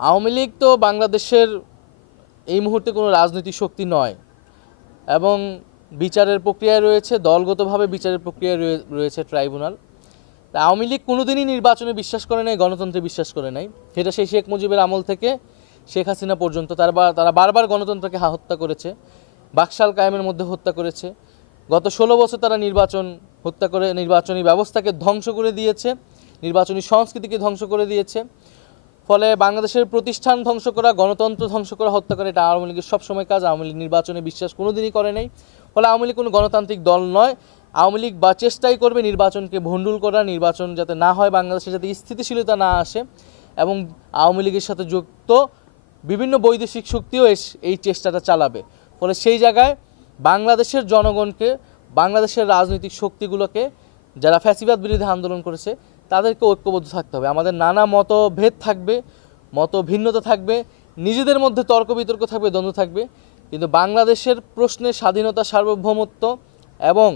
আওয়ামী লীগ তো বাংলাদেশের এই মুহূর্তে কোনো রাজনৈতিক শক্তি নয় এবং বিচারের প্রক্রিয়ায় রয়েছে, দলগতভাবে বিচারের প্রক্রিয়ায় রয়েছে ট্রাইব্যুনাল। তা আওয়ামী লীগ কোনোদিনই নির্বাচনে বিশ্বাস করে নাই, গণতন্ত্রে বিশ্বাস করে নাই। সেটা সেই শেখ মুজিবের আমল থেকে শেখ হাসিনা পর্যন্ত তারা বারবার গণতন্ত্রকে হত্যা করেছে, বাকশাল কায়েমের মধ্যে হত্যা করেছে। গত 16 বছর তারা হত্যা করে নির্বাচনী ব্যবস্থাকে ধ্বংস করে দিয়েছে, নির্বাচনী সংস্কৃতিকে ধ্বংস করে দিয়েছে। ফলে বাংলাদেশের প্রতিষ্ঠান ধ্বংস করা, গণতন্ত্র ধ্বংস করা, হত্যা করে, এটা আওয়ামী লীগের সবসময় কাজ। আওয়ামী লীগ নির্বাচনে বিশ্বাস কোনোদিনই করে নাই। ফলে আওয়ামী লীগ কোনো গণতান্ত্রিক দল নয়। আওয়ামী লীগ চেষ্টাই করবে নির্বাচনকে ভণ্ডুল করা, নির্বাচন যাতে না হয়, বাংলাদেশে যাতে স্থিতিশীলতা না আসে, এবং আওয়ামী লীগের সাথে যুক্ত বিভিন্ন বৈদেশিক শক্তিও এই চেষ্টাটা চালাবে। ফলে সেই জায়গায় বাংলাদেশের জনগণকে, বাংলাদেশের রাজনৈতিক শক্তিগুলোকে, যারা ফ্যাসিবাদ বিরোধী আন্দোলন করেছে, তাদেরকে ঐক্যবদ্ধ থাকতে হবে। আমাদের নানা মতভেদ থাকবে, মত ভিন্নতা থাকবে, নিজেদের মধ্যে তর্ক বিতর্ক থাকবে, দ্বন্দ্ব থাকবে, কিন্তু বাংলাদেশের প্রশ্নে স্বাধীনতা, সার্বভৌমত্ব এবং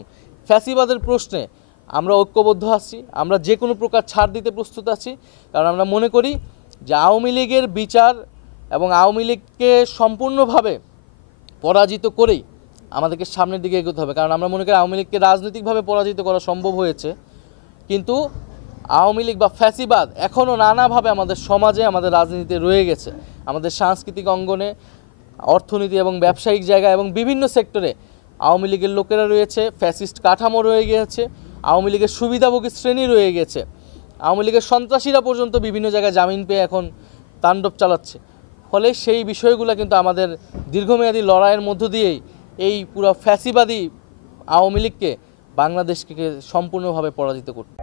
ফ্যাসিবাদের প্রশ্নে আমরা ঐক্যবদ্ধ আছি। আমরা যে কোনো প্রকার ছাড় দিতে প্রস্তুত আছি, কারণ আমরা মনে করি যে আওয়ামী লীগের বিচার এবং আওয়ামী লীগকে সম্পূর্ণভাবে পরাজিত করেই আমাদেরকে সামনের দিকে এগোতে হবে। কারণ আমরা মনে করি আওয়ামী লীগকে রাজনৈতিকভাবে পরাজিত করা সম্ভব হয়েছে, কিন্তু আওয়ামী লীগ বা ফ্যাসিবাদ এখনও নানাভাবে আমাদের সমাজে, আমাদের রাজনীতিতে রয়ে গেছে। আমাদের সাংস্কৃতিক অঙ্গনে, অর্থনীতি এবং ব্যবসায়িক জায়গায় এবং বিভিন্ন সেক্টরে আওয়ামী লীগের লোকেরা রয়েছে, ফ্যাসিস্ট কাঠামো রয়ে গিয়েছে, আওয়ামী লীগের সুবিধাভোগী শ্রেণী রয়ে গেছে, আওয়ামী লীগের সন্ত্রাসীরা পর্যন্ত বিভিন্ন জায়গায় জামিন পেয়ে এখন তাণ্ডব চালাচ্ছে। ফলে সেই বিষয়গুলো কিন্তু আমাদের দীর্ঘমেয়াদী লড়াইয়ের মধ্য দিয়েই এই পুরো ফ্যাসিবাদী আওয়ামী লীগকে, বাংলাদেশকে সম্পূর্ণভাবে পরাজিত করতে।